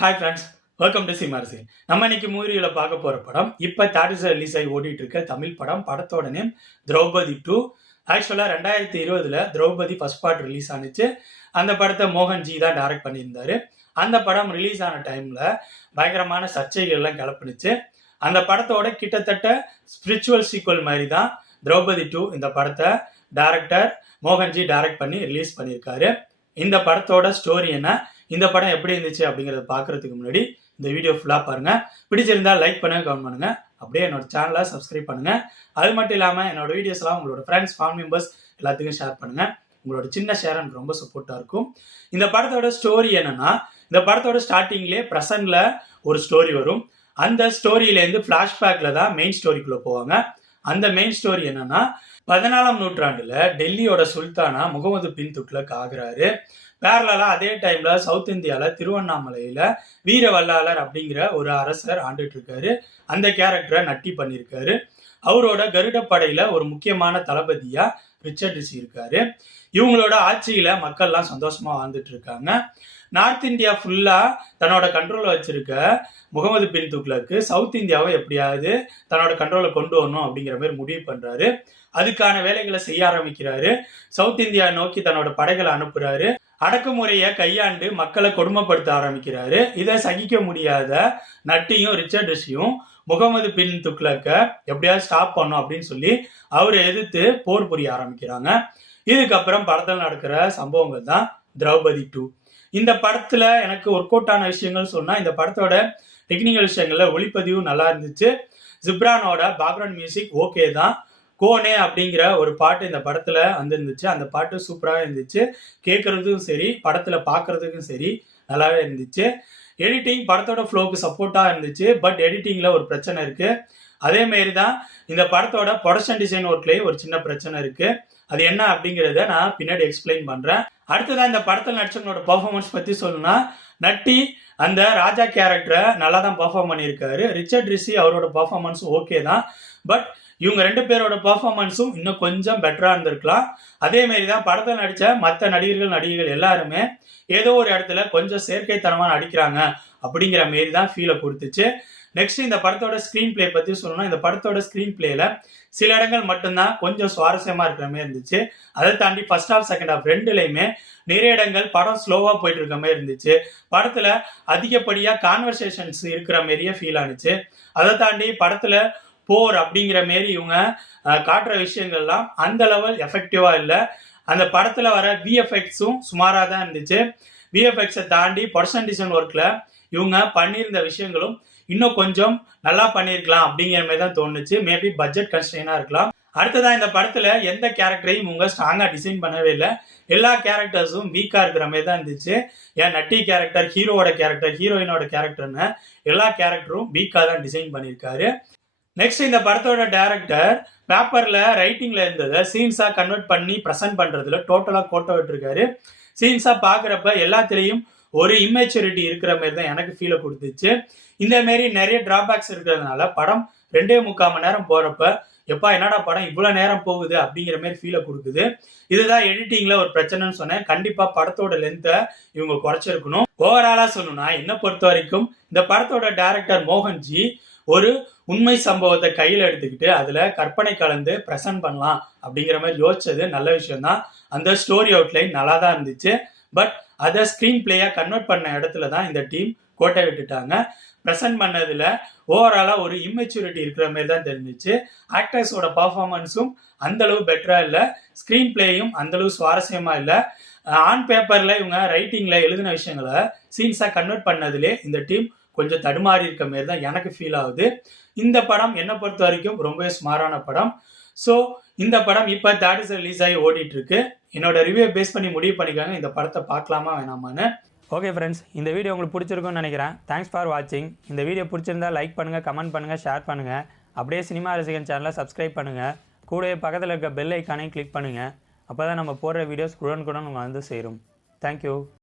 Hi friends, welcome to Simarasi. நம்ம இன்னைக்கு மூவியில் பார்க்க போகிற படம் இப்போ தேட்டர்ஸில் ரிலீஸ் ஆகி ஓடிட்டு இருக்க தமிழ் படம். படத்தோட நேம் திரௌபதி 2. ஆக்சுவலாக 2020 திரௌபதி ஃபர்ஸ்ட் பார்ட் ரிலீஸ் ஆனிச்சு. அந்த படத்தை மோகன்ஜி தான் டைரக்ட் பண்ணியிருந்தாரு. அந்த படம் ரிலீஸ் ஆன டைமில் பயங்கரமான சர்ச்சைகள்லாம் கிளப்பினுச்சு. அந்த படத்தோட கிட்டத்தட்ட ஸ்பிரிச்சுவல் சீக்வல் மாதிரி தான் திரௌபதி 2 இந்த படத்தை டைரக்டர் மோகன்ஜி டைரக்ட் பண்ணி ரிலீஸ் பண்ணியிருக்காரு. இந்த படத்தோட ஸ்டோரி என்ன, இந்த படம் எப்படி இருந்துச்சு அப்படிங்கிறத பார்க்கறதுக்கு முன்னாடி இந்த வீடியோ ஃபுல்லாக பாருங்க. பிடிச்சிருந்தா லைக் பண்ணுங்க, கமெண்ட் பண்ணுங்க, அப்படியே என்னோட சேனலை சப்ஸ்கிரைப் பண்ணுங்க. அது மட்டும் இல்லாமல் என்னோட வீடியோஸ்லாம் உங்களோட ஃப்ரெண்ட்ஸ், ஃபேமிலி மெம்பர்ஸ் எல்லாத்துக்கும் ஷேர் பண்ணுங்க. உங்களோட சின்ன ஷேர் எனக்கு ரொம்ப சப்போர்ட்டாக இருக்கும். இந்த படத்தோட ஸ்டோரி என்னன்னா, இந்த படத்தோட ஸ்டார்டிங்லேயே ப்ரெசன்ட்ல ஒரு ஸ்டோரி வரும். அந்த ஸ்டோரியிலேருந்து ஃப்ளாஷ்பேக்ல தான் மெயின் ஸ்டோரிக்குள்ளே போவாங்க. அந்த மெயின் ஸ்டோரி என்னன்னா, 14ஆம் நூற்றாண்டுல டெல்லியோட சுல்தானா முகமது பின் துக்ளக் ஆகுறாரு. பேரலா அதே டைம்ல சவுத் இந்தியால திருவண்ணாமலையில வீரவல்லாளர் அப்படிங்கிற ஒரு அரசர் ஆண்டுட்டு இருக்காரு. அந்த கேரக்டரை நட்டி பண்ணியிருக்காரு. அவரோட கருட படையில ஒரு முக்கியமான தளபதியா ரிச்சர்ட் ரிஷி இருக்காரு. இவங்களோட ஆட்சியில மக்கள்லாம் சந்தோஷமா வாழ்ந்துட்டு இருக்காங்க. நார்த் இந்தியா ஃபுல்லா தன்னோட கண்ட்ரோல வச்சிருக்க முகமது பின் துக்ளக்கு சவுத் இந்தியாவை எப்படியாவது தன்னோட கண்ட்ரோல கொண்டு வரணும் அப்படிங்கிற மாதிரி முடிவு பண்றாரு. அதுக்கான வேலைகளை செய்ய ஆரம்பிக்கிறாரு. சவுத் இந்தியா நோக்கி தன்னோட படைகளை அனுப்புறாரு. அடக்குமுறையை கையாண்டு மக்களை கொடுமைப்படுத்த ஆரம்பிக்கிறாரு. இதை சகிக்க முடியாத நட்டியும் ரிச்சர்ட் ரிஷியும் முகமது பின் துக்ளக்க எப்படியாவது ஸ்டாப் பண்ணும் அப்படின்னு சொல்லி அவரை எதிர்த்து போர் புரிய ஆரம்பிக்கிறாங்க. இதுக்கப்புறம் படத்தில் நடக்கிற சம்பவங்கள் தான் திரௌபதி 2. இந்த படத்துல எனக்கு ஒர்க் அவுட் ஆன விஷயங்கள் சொன்னா, இந்த படத்தோட டெக்னிக்கல் விஷயங்கள்ல ஒளிப்பதிவு நல்லா இருந்துச்சு. ஜிப்ரானோட பேக்ரவுண்ட் மியூசிக் ஓகே தான். கோனே அப்படிங்கிற ஒரு பாட்டு இந்த படத்துல வந்துருந்துச்சு. அந்த பாட்டு சூப்பராக இருந்துச்சு. கேட்கறதுக்கும் சரி, படத்துல பார்க்கறதுக்கும் சரி நல்லாவே இருந்துச்சு. எடிட்டிங் படத்தோட ஃப்ளோக்கு சப்போர்ட்டாக இருந்துச்சு. பட் எடிட்டிங்ல ஒரு பிரச்சனை இருக்கு. அதே மாரி தான் இந்த படத்தோட ப்ரொடக்ஷன் டிசைன் ஒர்க்லேயும் ஒரு சின்ன பிரச்சனை இருக்கு. அது என்ன அப்படிங்கிறத நான் பின்னாடி எக்ஸ்பிளைன் பண்றேன். அடுத்ததான் இந்த படத்தில் நடிச்சவங்களோட பர்ஃபார்மன்ஸ் பத்தி சொல்லணும்னா, நட்டி அந்த ராஜா கேரக்டரை நல்லா தான் பர்ஃபார்ம் பண்ணியிருக்காரு. ரிச்சர்ட் ரிஷி அவரோட பர்ஃபார்மன்ஸ் ஓகே தான். பட் இவங்க 2 பேரோட பர்ஃபார்மன்ஸும் இன்னும் கொஞ்சம் பெட்டரா இருந்திருக்கலாம். அதே மாதிரி தான் படத்தில் நடித்த மற்ற நடிகர்கள் எல்லாருமே ஏதோ ஒரு இடத்துல கொஞ்சம் செயற்கைத்தனமா நடிக்கிறாங்க அப்படிங்கிற மாரி தான் ஃபீலை கொடுத்துச்சு. நெக்ஸ்ட் இந்த படத்தோட ஸ்க்ரீன் பிளே பத்தி சொல்லணும்னா, இந்த படத்தோட ஸ்க்ரீன் பிளேல சில இடங்கள் மட்டும்தான் கொஞ்சம் சுவாரஸ்யமா இருக்கிற மாதிரி இருந்துச்சு. அதை தாண்டி ஃபர்ஸ்ட் ஹாஃப் செகண்ட் ஹாஃப் ரெண்டுலையுமே நிறைய இடங்கள் படம் ஸ்லோவா போயிட்டு இருக்க மாதிரி இருந்துச்சு. படத்துல அதிகப்படியா கான்வர்சேஷன்ஸ் இருக்கிற மாதிரியே ஃபீல் ஆனிச்சு. அதை தாண்டி படத்துல போர் அப்படிங்கிற மாரி இவங்க காட்டுற விஷயங்கள்லாம் அந்த லெவல் எஃபெக்டிவா இல்லை. அந்த படத்துல வர விஎஃப்எக்ஸும் சுமாராக தான் இருந்துச்சு. விஎஃப்எக்ஸை தாண்டி ப்ரொடக்ஷன் டிசைன் ஒர்க்ல இவங்க பண்ணியிருந்த விஷயங்களும் இன்னும் கொஞ்சம் நல்லா பண்ணியிருக்கலாம் அப்படிங்கிற மாதிரி தான் தோணுச்சு. மேபி பட்ஜெட் கன்ஸ்ட்ரெயினா இருக்கலாம். அடுத்ததான் இந்த படத்துல எந்த கேரக்டரையும் இவங்க ஸ்ட்ராங்கா டிசைன் பண்ணவே இல்லை. எல்லா கேரக்டர்ஸும் வீக்கா இருக்கிற மாதிரி தான் இருந்துச்சு. ஏன் நட்டி கேரக்டர், ஹீரோவோட கேரக்டர், ஹீரோயினோட கேரக்டர்னு எல்லா கேரக்டரும் வீக்கா தான் டிசைன் பண்ணியிருக்காரு. நெக்ஸ்ட் இந்த படத்தோட டைரக்டர் பேப்பர்ல ரைட்டிங்ல இருந்ததை சீன்ஸா கன்வெர்ட் பண்ணி ப்ரெசென்ட் பண்றதுல டோட்டலா கோட்டை விட்டுருக்காரு. சீன்ஸா பாக்குறப்ப எல்லாத்திலையும் ஒரு இம்மெச்சூரிட்டி இருக்கிற மாதிரி தான் எனக்கு ஃபீலை கொடுத்துச்சு. இந்த மாரி நிறைய டிராபேக்ஸ் இருக்கிறதுனால படம் 2.25 மணி நேரம் போறப்ப எப்பா என்னடா படம் இவ்வளவு நேரம் போகுது அப்படிங்கிற மாதிரி ஃபீலை கொடுக்குது. இதுதான் எடிட்டிங்ல ஒரு பிரச்சனைன்னு சொன்னேன். கண்டிப்பா படத்தோட லென்த்தை இவங்க குறைச்சிருக்கணும். ஓவராலா சொல்லணும்னா, என்ன பொறுத்த வரைக்கும் இந்த படத்தோட டைரக்டர் மோகன்ஜி ஒரு உண்மை சம்பவத்தை கையில் எடுத்துக்கிட்டு அதுல கற்பனை கலந்து ப்ரெசென்ட் பண்ணலாம் அப்படிங்கிற மாதிரி யோசிச்சது நல்ல விஷயம் தான். அந்த ஸ்டோரி அவுட்லைன் நல்லா தான் இருந்துச்சு. பட் அதை ஸ்கிரீன் பிளேயா கன்வெர்ட் பண்ண இடத்துல தான் இந்த டீம் கோட்டை விட்டுட்டாங்க. ப்ரெசென்ட் பண்ணதுல ஓவராலா ஒரு இம்மெச்சூரிட்டி இருக்கிற மாதிரி தான் தெரிஞ்சிச்சு. ஆக்டர்ஸோட பர்ஃபார்மன்ஸும் அந்த அளவு பெட்டரா இல்லை. ஸ்கிரீன் பிளேயும் அந்த அளவு சுவாரஸ்யமா இல்லை. ஆன் பேப்பர்ல இவங்க ரைட்டிங்ல எழுதின விஷயங்களை சீன்ஸா கன்வெர்ட் பண்ணதுலே இந்த டீம் கொஞ்சம் தடுமாறி இருக்க மாதிரி தான் எனக்கு ஃபீல் ஆகுது. இந்த படம் என்னை பொறுத்த வரைக்கும் ரொம்பவே சுமாரான படம். ஸோ இந்த படம் இப்போ தேட்டர்ஸ் ரிலீஸ் ஆகி ஓடிட்டு இருக்கு. என்னோட ரிவ்யூ பேஸ் பண்ணி முடிவு பண்ணிக்காங்க இந்த படத்தை பார்க்கலாமா வேணாமான்னு. ஓகே ஃப்ரெண்ட்ஸ், இந்த வீடியோ உங்களுக்கு பிடிச்சிருக்கும்னு நினைக்கிறேன். தேங்க்ஸ் ஃபார் வாட்சிங். இந்த வீடியோ பிடிச்சிருந்தா லைக் பண்ணுங்கள், கமெண்ட் பண்ணுங்கள், ஷேர் பண்ணுங்கள். அப்படியே சினிமா ரசிகன் சேனலை சப்ஸ்கிரைப் பண்ணுங்கள். கூடவே பக்கத்தில் இருக்க பெல் ஐக்கானையும் கிளிக் பண்ணுங்கள். அப்போ தான் நம்ம போடுற வீடியோஸ் உடனுக்குடன் உங்களுக்கு வந்து சேரும். தேங்க்யூ.